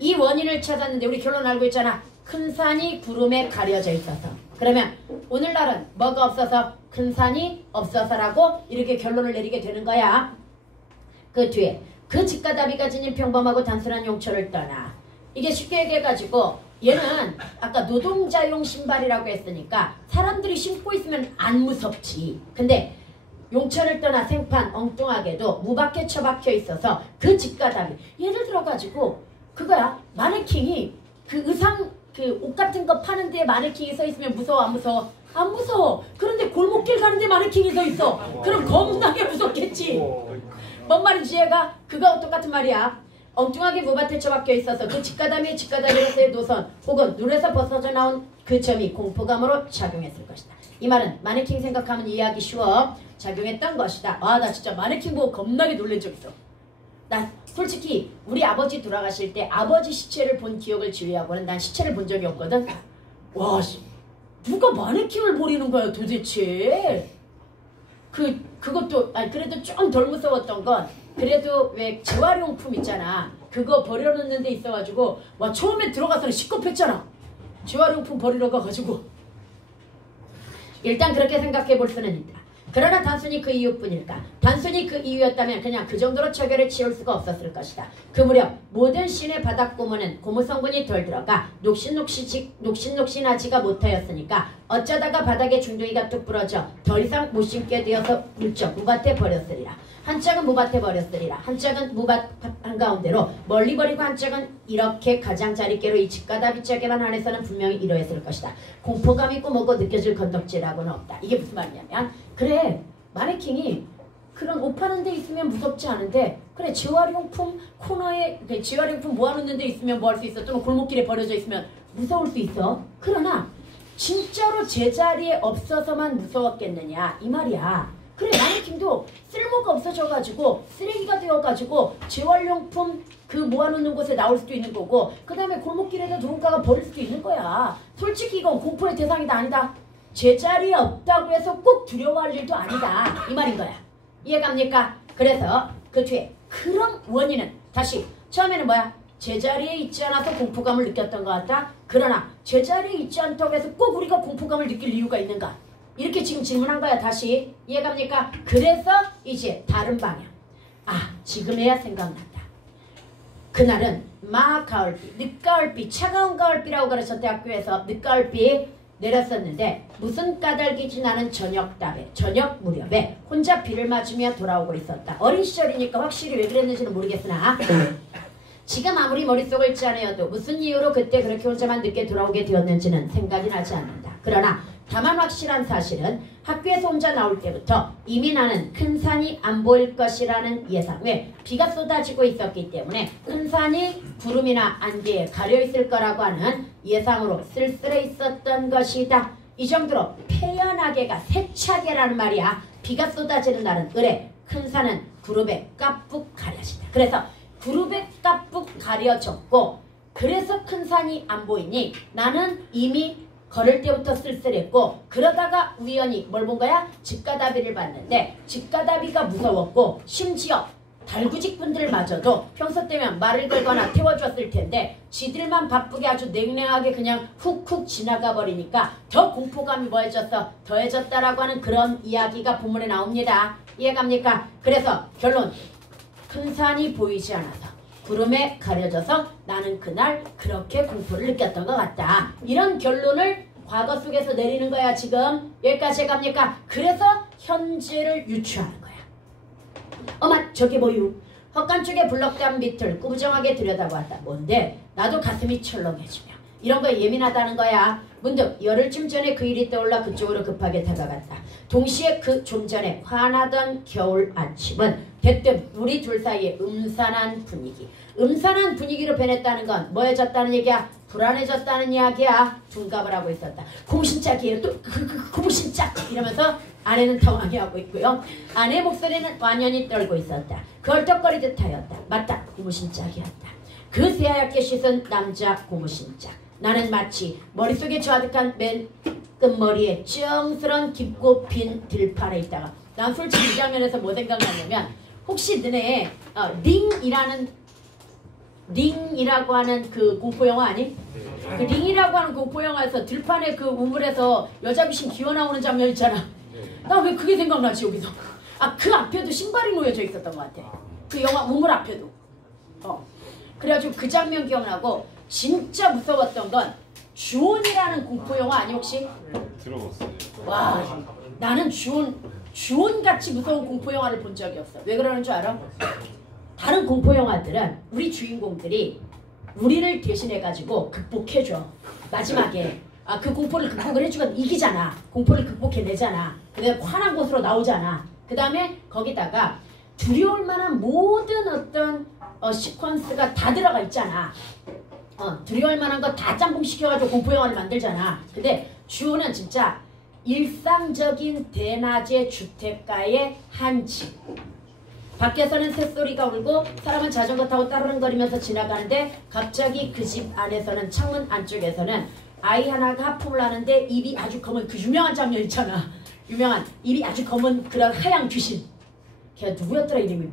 이 원인을 찾았는데 우리 결론 알고 있잖아. 큰 산이 구름에 가려져 있어서. 그러면 오늘날은 뭐가 없어서? 큰 산이 없어서라고 이렇게 결론을 내리게 되는 거야. 그 뒤에 그 집가다비가 지닌 평범하고 단순한 용처를 떠나. 이게 쉽게 얘기해가지고 얘는 아까 노동자용 신발이라고 했으니까 사람들이 신고 있으면 안 무섭지. 근데 용처를 떠나 생판 엉뚱하게도 무밖에 처박혀 있어서 그 집가다비 예를 들어가지고 그거야. 마네킹이 그 의상 그 옷 같은 거 파는 데에 마네킹이 서 있으면 무서워 안 무서워? 안 무서워. 그런데 골목길 가는데 마네킹이 서 있어. 그럼 겁나게 무섭겠지. 뭔 말인지 얘가 그거 똑같은 말이야. 엉뚱하게 무밭에 처박혀 있어서 그 집가다비로서의 노선 혹은 눈에서 벗어져 나온 그 점이 공포감으로 작용했을 것이다. 이 말은 마네킹 생각하면 이해하기 쉬워. 작용했던 것이다. 아, 나 진짜 마네킹 보고 겁나게 놀란 적 있어. 나 솔직히 우리 아버지 돌아가실 때 아버지 시체를 본 기억을 지우하고는 난 시체를 본 적이 없거든. 와, 누가 마네킹을 버리는 거야 도대체. 그것도 아니 그래도 좀 덜 무서웠던 건 그래도 왜 재활용품 있잖아. 그거 버려놓는 데 있어가지고 와 처음에 들어가서는 시겁했잖아. 재활용품 버리러 가가지고. 일단 그렇게 생각해 볼 수는 있다. 그러나 단순히 그 이유뿐일까? 단순히 그 이유였다면 그냥 그 정도로 처결을 치울 수가 없었을 것이다. 그 무렵 모든 신의 바닥 고무는 고무 성분이 덜 들어가 녹신하지가 못하였으니까 어쩌다가 바닥에 중둥이가 뚝 부러져 더 이상 못 신게 되어서 물쩍 무밭에 버렸으리라. 한 짝은 무밭에 버렸으리라. 한 짝은 무밭 한가운데로 멀리 버리고 한 짝은 이렇게 가장자리께로 이 집가다비 짝에만 한해서는 분명히 이러했을 것이다. 공포감 있고 뭐고 느껴질 건덕지라고는 없다. 이게 무슨 말이냐면 그래 마네킹이 그런 옷 파는 데 있으면 무섭지 않은데 그래 재활용품 코너에 재활용품 모아놓는 데 있으면 뭐 할 수 있어. 또는 골목길에 버려져 있으면 무서울 수 있어. 그러나 진짜로 제자리에 없어서만 무서웠겠느냐 이 말이야. 그래 마네킹도 쓸모가 없어져가지고 쓰레기가 되어가지고 재활용품 그 모아놓는 곳에 나올 수도 있는 거고 그 다음에 골목길에다 누군가가 버릴 수도 있는 거야. 솔직히 이건 공포의 대상이다 아니다. 제자리에 없다고 해서 꼭 두려워할 일도 아니다 이 말인 거야. 이해갑니까? 그래서 그 뒤에 그런 원인은 다시 처음에는 뭐야? 제자리에 있지 않아서 공포감을 느꼈던 것 같다. 그러나 제자리에 있지 않다고 해서 꼭 우리가 공포감을 느낄 이유가 있는가? 이렇게 지금 질문한 거야. 다시 이해갑니까? 그래서 이제 다른 방향. 아 지금에야 생각난다. 그날은 가을비, 늦가을비, 차가운 가을비라고 가르쳤대. 학교에서 늦가을비 내렸었는데 무슨 까닭이지 나는 저녁 무렵에 혼자 비를 맞으며 돌아오고 있었다. 어린 시절이니까 확실히 왜 그랬는지는 모르겠으나 지금 아무리 머릿속을 짜내어도 무슨 이유로 그때 그렇게 혼자만 늦게 돌아오게 되었는지는 생각이 나지 않는다. 그러나 다만 확실한 사실은 학교에서 혼자 나올 때부터 이미 나는 큰 산이 안 보일 것이라는 예상에 비가 쏟아지고 있었기 때문에 큰 산이 구름이나 안개에 가려있을 거라고 하는 예상으로 쓸쓸해 있었던 것이다. 이 정도로 태연하게가 세차게라는 말이야. 비가 쏟아지는 날은 으레 큰 산은 구름에 까뿍 가려진다. 그래서 구름에 까뿍 가려졌고 그래서 큰 산이 안 보이니 나는 이미 걸을 때부터 쓸쓸했고 그러다가 우연히 뭘 본 거야? 집가다비를 봤는데 집가다비가 무서웠고 심지어 달구직분들마저도 평소 때면 말을 걸거나 태워줬을 텐데 지들만 바쁘게 아주 냉랭하게 그냥 훅훅 지나가 버리니까 더 공포감이 더해졌다라고 하는 그런 이야기가 본문에 나옵니다. 이해갑니까? 그래서 결론 큰 산이 보이지 않아서 구름에 가려져서 나는 그날 그렇게 공포를 느꼈던 것 같다. 이런 결론을 과거 속에서 내리는 거야. 지금 여기까지 갑니까? 그래서 현재를 유추하는 거야. 어마 저게 뭐유? 헛간 쪽에 블럭담 밑을 꾸부정하게 들여다보았다. 뭔데? 나도 가슴이 철렁해지며 이런 거에 예민하다는 거야. 문득 열흘쯤 전에 그 일이 떠올라 그쪽으로 급하게 다가갔다. 동시에 그 좀 전에 환하던 겨울 아침은 대뜸 우리 둘 사이에 음산한 분위기로 변했다는 건 뭐해졌다는 얘기야? 불안해졌다는 이야기야. 둔갑을 하고 있었다. 고무신짝이에요. 또 고무신짝 이러면서 아내는 당황해하고 있고요. 아내의 목소리는 완연히 떨고 있었다. 걸떡거리듯 하였다. 맞다. 고무신짝이었다. 그 새하얗게 씻은 남자 고무신짝. 나는 마치 머릿속에 좌득한 맨 끝머리에 쩡스런 깊고 빈 들판에 있다가 난 솔직히 이 장면에서 뭐 생각나냐면 혹시 너네 링이라고 하는 그 공포영화 아니? 그 링이라고 하는 공포영화에서 들판에 그 우물에서 여자 귀신 기어나오는 장면 있잖아. 나 왜 그게 생각나지 여기서. 아, 그 앞에도 신발이 놓여져 있었던 것 같아. 그 영화 우물 앞에도. 그래가지고 그 장면 기억나고 진짜 무서웠던 건 주온이라는 공포영화 아니 혹시? 들어봤어요. 와, 나는 주온같이 무서운 공포영화를 본 적이 없어. 왜 그러는 줄 알아? 다른 공포영화들은 우리 주인공들이 우리를 대신해가지고 극복해줘. 마지막에 그 공포를 극복을 해주고 이기잖아. 공포를 극복해내잖아. 그 다음에 환한 곳으로 나오잖아. 그 다음에 거기다가 두려울 만한 모든 어떤 시퀀스가 다 들어가 있잖아. 두려울 만한 거 다 짬뽕시켜가지고 공포영화를 만들잖아. 근데 주호는 진짜 일상적인 대낮의 주택가의 한 집. 밖에서는 새소리가 울고 사람은 자전거 타고 따르릉거리면서 지나가는데 갑자기 그 집 안에서는 창문 안쪽에서는 아이 하나가 하품을 하는데 입이 아주 검은 그 유명한 장면 있잖아. 유명한 입이 아주 검은 그런 하얀 귀신. 걔 누구였더라 이름이?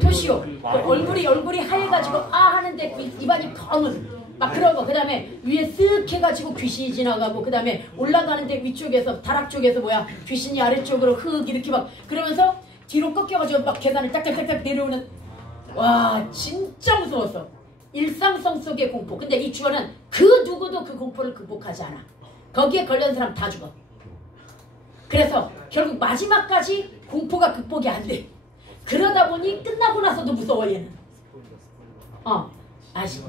토시오. 얼굴이 하얘가지고 하는데 입안이 검은 막 그런 거. 그 다음에 위에 쓱 해가지고 귀신이 지나가고 그 다음에 올라가는데 위쪽에서 다락 쪽에서 귀신이 아래쪽으로 흙 이렇게 막 그러면서 뒤로 꺾여가지고 막 계단을 딱딱딱딱 내려오는. 와, 진짜 무서웠어. 일상성 속의 공포. 근데 이 주어는 그 누구도 그 공포를 극복하지 않아. 거기에 걸린 사람 다 죽어. 그래서 결국 마지막까지 공포가 극복이 안 돼. 그러다 보니 끝나고 나서도 무서워 얘는.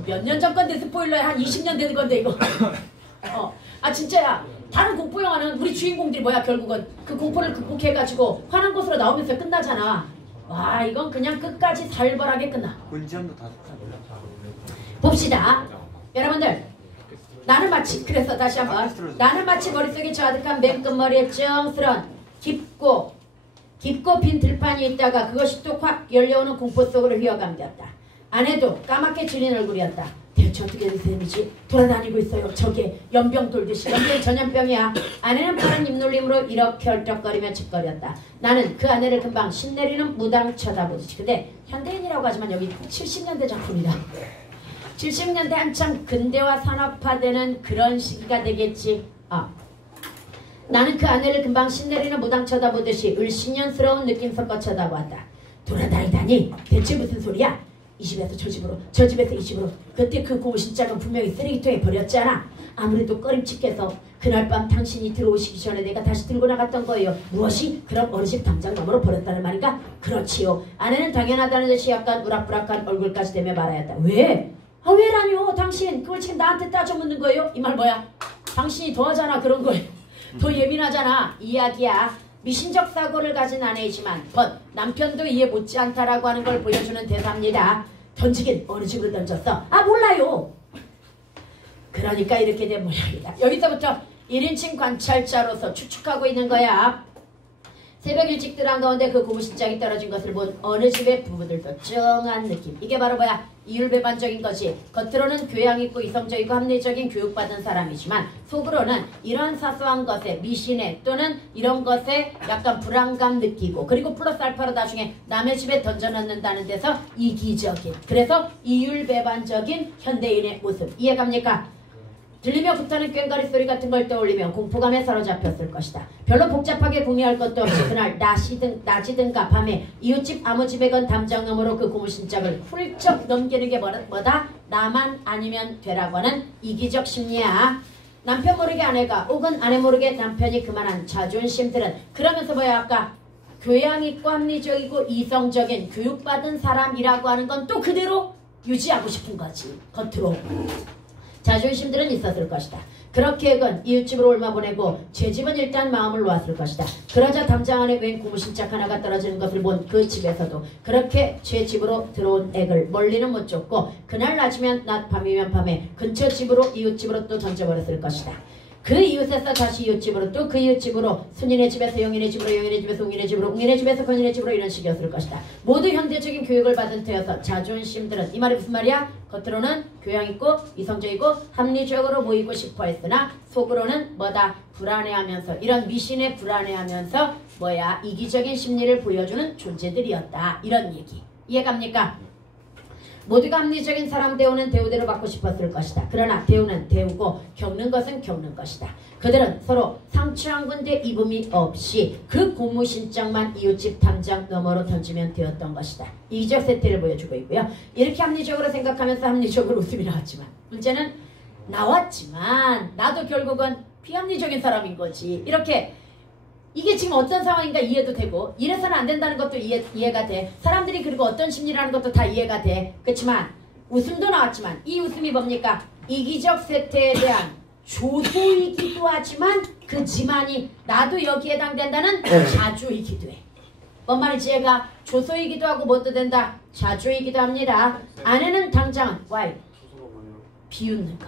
몇 년 전 건데 스포일러에 한 20년 된 건데 이거. 진짜야. 다른 공포 영화는 우리 주인공들이 결국은 그 공포를 극복해가지고 환한 곳으로 나오면서 끝나잖아. 와, 이건 그냥 끝까지 살벌하게 끝나. 군지함도 다 좋다. 봅시다. 여러분들. 나는 마치 그래서 다시 한번 나는 마치 머릿속에 좌득한 맨 끝머리에 쩡스런 깊고 빈 들판이 있다가 그것이 또 확 열려오는 공포 속으로 휘어감겼다. 아내도 까맣게 질린 얼굴이었다. 대체 어떻게 된 셈이지? 돌아다니고 있어요. 저게 연병 돌듯이. 연병이 전염병이야. 아내는 파란 입놀림으로 이렇게 헐떡거리며 짓거렸다. 나는 그 아내를 금방 신내리는 무당 쳐다보듯이. 근데 현대인이라고 하지만 여기 70년대 작품이다. 70년대 한참 근대화 산업화되는 그런 시기가 되겠지. 나는 그 아내를 금방 신내리는 무당 쳐다보듯이 을신년스러운 느낌 섞어 쳐다보았다. 돌아다니다니 대체 무슨 소리야? 이 집에서 저 집으로, 저 집에서 이 집으로. 그때 그 고무신짝은 분명히 쓰레기통에 버렸잖아. 아무래도 꺼림칙해서 그날 밤 당신이 들어오시기 전에 내가 다시 들고 나갔던 거예요. 무엇이? 그럼 어르신 담장 너머로 버렸다는 말인가? 그렇지요. 아내는 당연하다는 듯이 약간 우락부락한 얼굴까지 대며 말하였다. 왜? 왜라뇨? 당신 그걸 지금 나한테 따져 묻는 거예요? 이 말 뭐야? 당신이 더하잖아 그런 거예요. 더 예민하잖아. 이야기야. 미신적 사고를 가진 아내이지만 남편도 이해 못지 않다라고 하는 걸 보여주는 대사입니다. 던지긴 어느 집으로 던졌어? 몰라요. 그러니까 이렇게 된 모양이다. 여기서부터 1인칭 관찰자로서 추측하고 있는 거야. 새벽 일찍 들어간 가운데 그 고무신짝이 떨어진 것을 본 어느 집의 부부들도 쩡한 느낌. 이게 바로 뭐야? 이율배반적인 거지. 겉으로는 교양 있고 이성적이고 합리적인 교육받은 사람이지만 속으로는 이런 사소한 것에 미신에 또는 이런 것에 약간 불안감 느끼고 그리고 플러스 알파로 나중에 남의 집에 던져넣는다는 데서 이기적인, 그래서 이율배반적인 현대인의 모습. 이해갑니까? 들리며 붙어는 꽹과리 소리 같은 걸 떠올리며 공포감에 사로잡혔을 것이다. 별로 복잡하게 공유할 것도 없이 그날 낮이든가 밤에 이웃집 아무집에 건 담장음으로 그 고무신짝을 훌쩍 넘기는 게 뭐다? 나만 아니면 되라고 하는 이기적 심리야. 남편 모르게 아내가 혹은 아내 모르게 남편이 그만한 자존심들은 그러면서 아까 교양 있고 합리적이고 이성적인 교육받은 사람이라고 하는 건 또 그대로 유지하고 싶은 거지. 겉으로. 자존심들은 있었을 것이다. 그렇게 건 이웃집으로 얼마 보내고 제 집은 일단 마음을 놓았을 것이다. 그러자 담장 안에 웬 고무신짝 하나가 떨어지는 것을 본 그 집에서도 그렇게 제 집으로 들어온 액을 멀리는 못 쫓고 그날 낮이면 낮 밤이면 밤에 근처 집으로 이웃집으로 또 던져버렸을 것이다. 그 이웃에서 다시 이웃집으로 또 그 이웃집으로 순인의 집에서 영인의 집으로 영인의 집에서 웅인의 집으로 웅인의 집에서 건인의 집으로 이런 식이었을 것이다. 모두 현대적인 교육을 받은 터여서 자존심들은 이 말이 무슨 말이야? 겉으로는 교양있고 이성적이고 합리적으로 보이고 싶어 했으나 속으로는 뭐다? 불안해하면서 이런 미신에 불안해하면서 뭐야? 이기적인 심리를 보여주는 존재들이었다. 이런 얘기. 이해갑니까? 모두가 합리적인 사람 대우는 대우대로 받고 싶었을 것이다. 그러나 대우는 대우고 겪는 것은 겪는 것이다. 그들은 서로 상처 한 군데 입음이 없이 그 고무신장만 이웃집 담장 너머로 던지면 되었던 것이다. 이기적 세태를 보여주고 있고요. 이렇게 합리적으로 생각하면서 합리적으로 웃음이 나왔지만 문제는 나왔지만 나도 결국은 비합리적인 사람인 거지. 이렇게 이게 지금 어떤 상황인가 이해도 되고 이래서는 안 된다는 것도 이해가 돼. 사람들이 그리고 어떤 심리라는 것도 다 이해가 돼. 그렇지만 웃음도 나왔지만 이 웃음이 뭡니까? 이기적 세태에 대한 조소이기도 하지만 그 지만이 나도 여기에 해당된다는 자주이기도 해. 뭔 말인지 얘가 조소이기도 하고 뭐도 된다? 자주이기도 합니다. 아내는 당장은 why? 비웃는 거.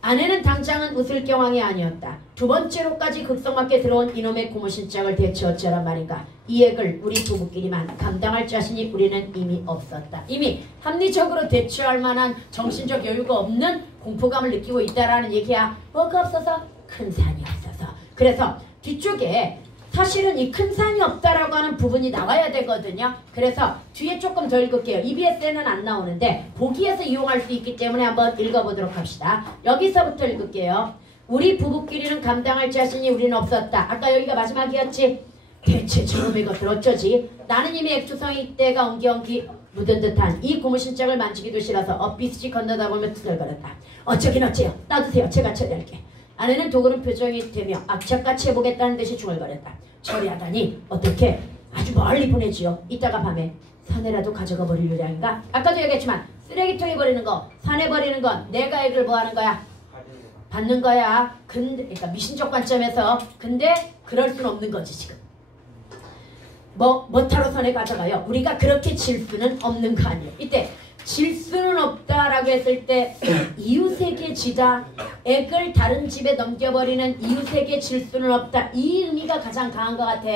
아내는 당장은 웃을 경황이 아니었다. 두 번째로까지 극성맞게 들어온 이놈의 고무신장을 대체 어쩌란 말인가. 이 액을 우리 부부끼리만 감당할 자신이 우리는 이미 없었다. 이미 합리적으로 대처할 만한 정신적 여유가 없는 공포감을 느끼고 있다라는 얘기야. 뭐가 없어서? 큰 산이 없어서. 그래서 뒤쪽에 사실은 이 큰 산이 없다라고 하는 부분이 나와야 되거든요. 그래서 뒤에 조금 더 읽을게요. EBS에는 안 나오는데 보기에서 이용할 수 있기 때문에 한번 읽어보도록 합시다. 여기서부터 읽을게요. 우리 부부끼리는 감당할 자신이 우리는 없었다. 아까 여기가 마지막이었지? 대체 저놈의 것들 어쩌지? 나는 이미 액투성이 때가 엉기엉기 묻은 듯한 이 고무신장을 만지기도 싫어서 엇비스지 건너다 보면 투덜거렸다. 어쩌긴 어째요. 놔두세요. 제가 처리할게. 아내는 도그른 표정이 되며 악착같이 해보겠다는 듯이 중얼거렸다. 처리하다니 어떻게 아주 멀리 보내지요. 이따가 밤에 산에라도 가져가 버릴 요량인가? 아까도 얘기했지만 쓰레기통에 버리는 거, 산에 버리는 건 내가 액을 뭐 하는 거야? 받는 거야. 근데 그러니까 미신적 관점에서 근데 그럴 수는 없는 거지 지금. 뭐 타로 산에 가져가요. 우리가 그렇게 질 수는 없는 거 아니에요. 이때 질 수는 없다라고 했을 때 이웃에게 지다 액을 다른 집에 넘겨버리는 이웃에게 질 수는 없다. 이 의미가 가장 강한 것 같아.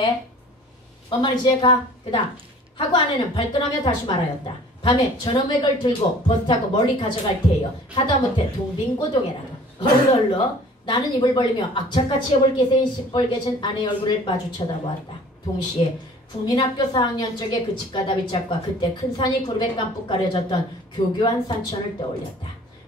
뭔 말인지 가. 그 다음 하고 아내는 발끈하며 다시 말하였다. 밤에 저놈액을 들고 버스 타고 멀리 가져갈 테요. 하다못해 동빙고동해라도. 얼얼러 나는 입을 벌리며 악착같이 해볼 기세인 시뻘개진 아내의 얼굴을 마주 쳐다보았다. 동시에 국민학교 4학년 쪽의 그 집가다비 짝과 그때 큰 산이 구름에 깜빡 가려졌던 교교한 산천을 떠올렸다.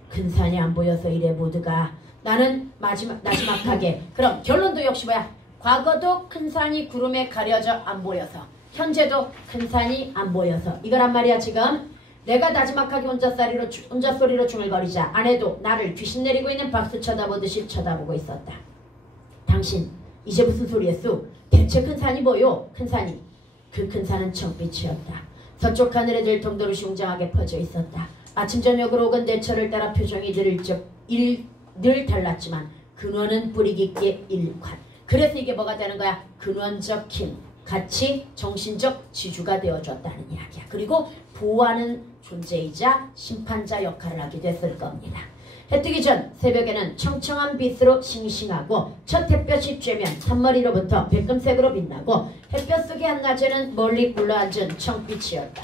큰 산이 안 보여서 이래 모두가 나는 마지막하게 그럼 결론도 역시 뭐야? 과거도 큰 산이 구름에 가려져 안 보여서 현재도 큰 산이 안 보여서 이거란 말이야 지금. 내가 나지막하게 혼자 소리로 중얼거리자 아내도 나를 귀신 내리고 있는 박수 쳐다보듯이 쳐다보고 있었다. 당신 이제 무슨 소리 했어? 대체 큰 산이 뭐요? 큰 산이. 그 큰 산은 청빛이었다. 서쪽 하늘에 들통도로 웅장하게 퍼져 있었다. 아침 저녁으로 오건 내철을 따라 표정이 늘 달랐지만 근원은 뿌리 깊게 일관. 그래서 이게 뭐가 되는 거야? 근원적 힘. 같이 정신적 지주가 되어줬다는 이야기야. 그리고 보호하는 존재이자 심판자 역할을 하게 됐을 겁니다. 해 뜨기 전 새벽에는 청청한 빛으로 싱싱하고 첫 햇볕이 쬐면 산머리로부터 백금색으로 빛나고 햇볕 속의 한낮에는 멀리 굴러앉은 청빛이었다.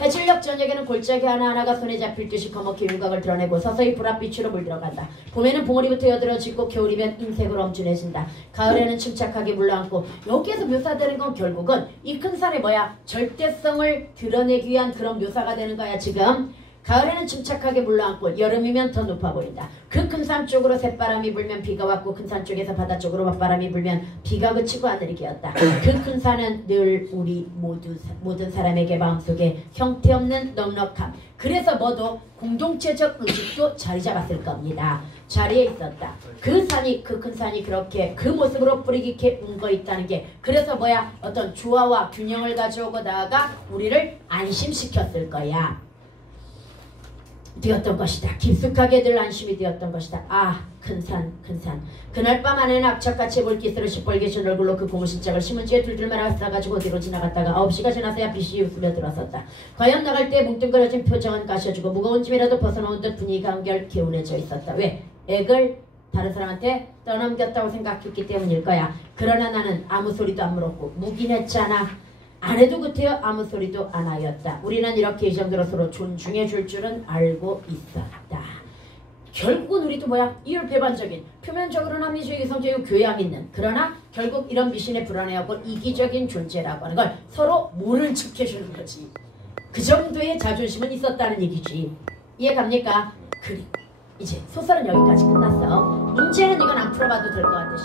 해질녘 저녁에는 골짜기 하나하나가 손에 잡힐 듯이 거먹게 윤곽을 드러내고 서서히 불합빛으로 물들어간다. 봄에는 봉우리부터 여드러지고 겨울이면 흰색으로 엄준해진다. 가을에는 침착하게 물러앉고 여기에서 묘사되는 건 결국은 이 큰 산의 뭐야? 절대성을 드러내기 위한 그런 묘사가 되는 거야 지금. 가을에는 침착하게 물러앉고 여름이면 더 높아 보인다. 그 큰 산 쪽으로 새바람이 불면 비가 왔고 큰 산 쪽에서 바다 쪽으로 맞바람이 불면 비가 그치고 하늘이 개었다. 그 큰 산은 늘 우리 모든 사람에게 마음속에 형태없는 넉넉함. 그래서 뭐도 공동체적 의식도 자리 잡았을 겁니다. 자리에 있었다. 그 산이 그 큰 산이 그렇게 그 모습으로 뿌리 깊게 웅거 있다는 게 그래서 뭐야? 어떤 조화와 균형을 가져오고 나아가 우리를 안심시켰을 거야. 되었던 것이다. 깊숙하게 늘 안심이 되었던 것이다. 아, 큰 산, 큰 산. 그날 밤 아내는 악착같이 볼기스로 시뻘개진 얼굴로 그 고무신짝을 신문지에 둘둘 말아 싸가지고 어디로 지나갔다가 9시가 지나서야 빛이 웃으며 들어섰다. 과연 나갈 때 뭉뚱그려진 표정은 가셔주고 무거운 짐이라도 벗어놓은 듯 분위기가 한결 개운해져 있었다. 왜? 액을 다른 사람한테 떠넘겼다고 생각했기 때문일 거야. 그러나 나는 아무 소리도 안 물었고 묵인했잖아. 아내도 그때여 아무 소리도 안 하였다. 우리는 이렇게 이 정도로 서로 존중해 줄 줄은 알고 있었다. 결국은 우리도 뭐야? 이율배반적인, 표면적으로는 합리주의, 이성적이고 교양 있는, 그러나 결국 이런 미신에 불안해하고 이기적인 존재라고 하는 걸 서로 모른 척 해주는 거지. 그 정도의 자존심은 있었다는 얘기지. 이해 갑니까? 그리고 이제 소설은 여기까지 끝났어. 문제는 이건 안 풀어봐도 될 것 같으시.